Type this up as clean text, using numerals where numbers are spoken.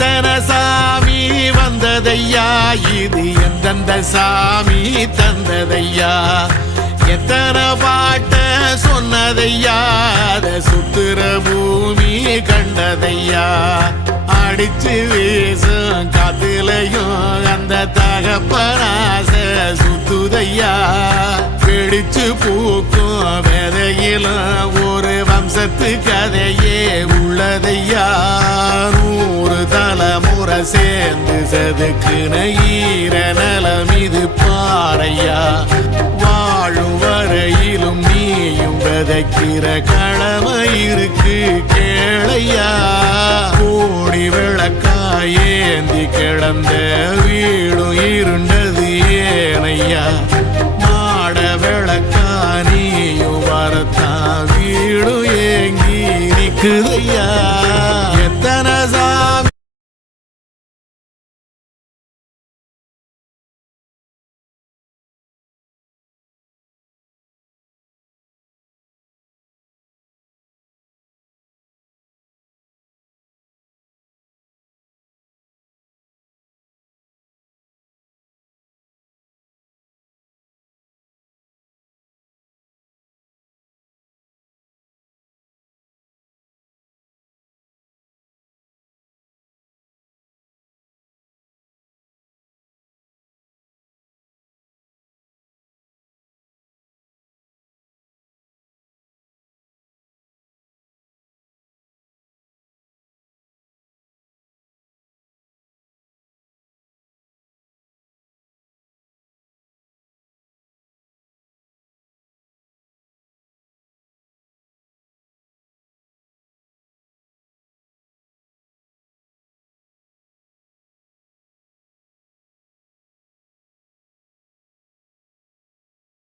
எத்தனை சாமி வந்ததையா, இது எந்தெந்த சாமி தந்ததையா, எத்தனை பாட்ட சொன்னதையா, அத சுத்துற பூமி கண்டதையா, அடிச்சு வீசும் காத்துலையும் அந்த தகப்பனாச சுத்துதையா, பிடிச்சு பூக்கும் விதையிலும் ஒரு வம்சத்து கதையே உள்ளதையா, 100 தலைமுறை சேர்ந்து செதுக்குன ஈர நலம் இது பாறையா, வாழும் வரையிலும் நீயும் விதைக்கிற கடமை இருக்கு கேளையா, கோடி விளக்காயேந்தி கிடந்த வீடும் இருண்டது ஏனையா, மாட விளக்கா நீயும் வரத்தான் வீடும் ஏங்கி நிக்குதையா.